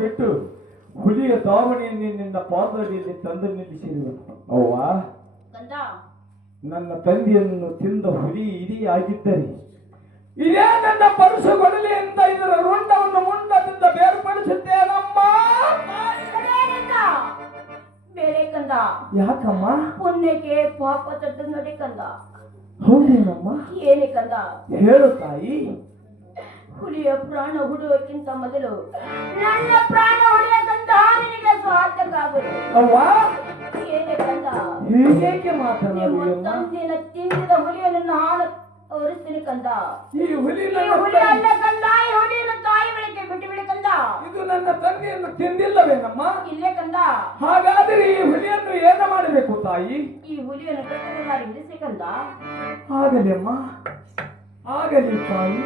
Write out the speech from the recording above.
ಬಿಟ್ಟು ಹುಲಿಯ ದಾವಣಿಯನ್ನು ನಿನ್ನ ಪಾದದಲ್ಲಿ ತಂದು ನಿಲ್ಲಿಸಿರುವನು. ಅವ್ವ, ನನ್ನ ತಂದೆಯನ್ನು ತಿಂದ ಹುಲಿ ಇಡೀ ಆಗಿದ್ದರೆ ಇದೇ ನನ್ನ ಪರಸು ಕೊಡಲಿ ಅಂತ ಇದರ ರುಂಡವನ್ನು ಮುಂಡದಿಂದ ಬೇರ್ಪಡಿಸುತ್ತೇನಮ್ಮ. ಬೇರೆ ಕಂದ. ಯಾಕಮ್ಮ? ಪುಣ್ಯಕ್ಕೆ ಪಾಪ ತಟ್ಟು ನೋಡಿ ಕಂದ. ಹೌದೇನಮ್ಮ? ಏನೇ ಕಂದ? ಹೇಳು ತಾಯಿ. ಹುಲಿಯ ಪ್ರಾಣ ಹುಡುವಕ್ಕಿಂತ ಮೊದಲು ನನ್ನ ಪ್ರಾಣ ಹುಡುಗಂತ ನಿನಗೆ ಸ್ವಾರ್ಥಕ್ಕಾಗುವುದು. ಅವ್ವ, ಏನೇ ಕಂದ? ಹೇಗೆ ಮಾತನಾಡುವ? ತಂದಿನ ತಿಂದಿದ ಹುಲಿಯನ್ನು ನಾನು ತೋರಿಸ್ತೀನಿ ಕಂದ. ಈ ಹುಲಿ ಅಲ್ಲ ಕಂದ, ಈ ಹುಲಿಯನ್ನು ತಾಯಿ ಬೆಳಗ್ಗೆ ಬಿಟ್ಟು ಬಿಡಿ ಕಂದ. ಇದು ನನ್ನ ತಂದೆಯನ್ನು ತಿಂದಿಲ್ಲವೇನಮ್ಮ? ಇಲ್ಲೇ ಕಂದ. ಹಾಗಾದರೆ ಈ ಹುಲಿಯನ್ನು ಏನು ಮಾಡಬೇಕು ತಾಯಿ? ಈ ಹುಲಿಯನ್ನು ಕಟ್ಟುವುದಾರಿ ಇರಿಸಿ ಕಂದ. ಆಗಲಿ ಅಮ್ಮ, ಆಗಲಿ ತಾಯಿ.